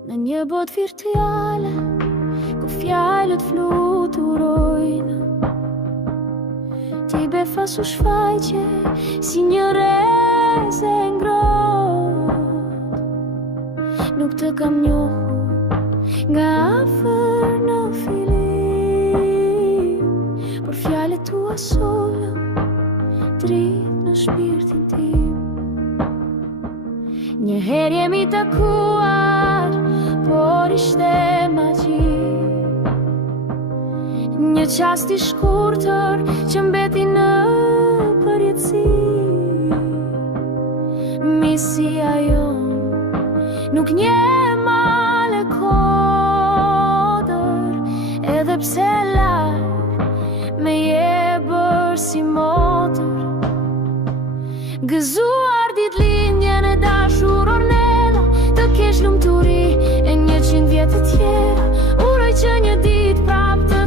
Në një botë virtuale ku fjalët fluturojnë, ti befas u shfaqe si një reze ngrohtë. Nuk të kam njohur nga afër në fillim, por fjalët tua solën dritë në shpirtin tim. Një herë jemi takuar, por ishte magji. Një çast i shkurtër që mbeti në përjetësi. Misia jonë nuk një male kodër, edhe pse larg me je bërë si motër. Gëzuar ditë lindjen e dashur Ornella, të kesh lumturi e 100 vjet të tjera. Uroj që një ditë prap të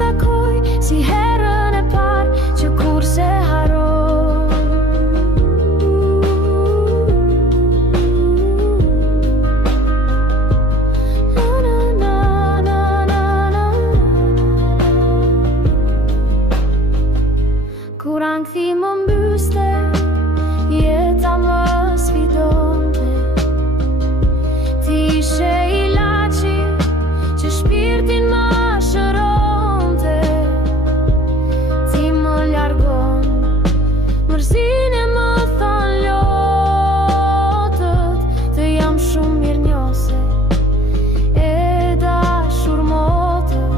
takoj, si herën e parë që kurse haroj. Kur ankthi më mbyste, jeta më sfidonte. Ti ishe ilaçi që shpirtin më shëronte. Ti më largon mërzinë e më than lotët. Të jam shumë mirënjose e dashur motër.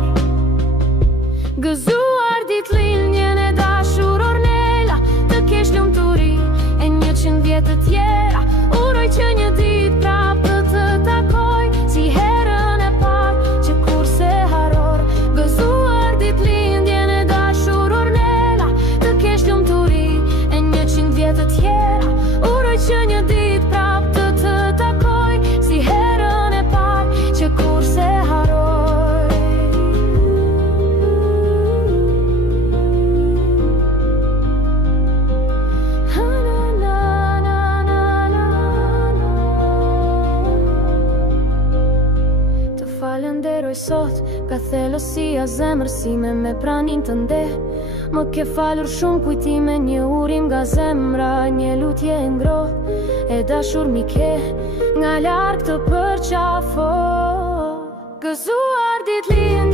Gëzuar ditëlindjen e dashur Ornella, të kesh lumturi e 100 vjet të tjera. Uroj që një ditë prap të takoj, si herën e parë që kurse haror. Gëzuar ditëlindjen e dashur Ornella, të kesh lumturi e 100 vjet të tjera. Uroj që një ditë prap të takoj, si herën e parë që kurse haroj. Të falenderoj sot ka thellësia zemërsime me pranin të ndeh. Më ke falur shumë kujtime, një urim nga zemra, një lutje e ngrohtë. E dashur mi ke nga larg të përqafo. Gëzuar ditëlindjen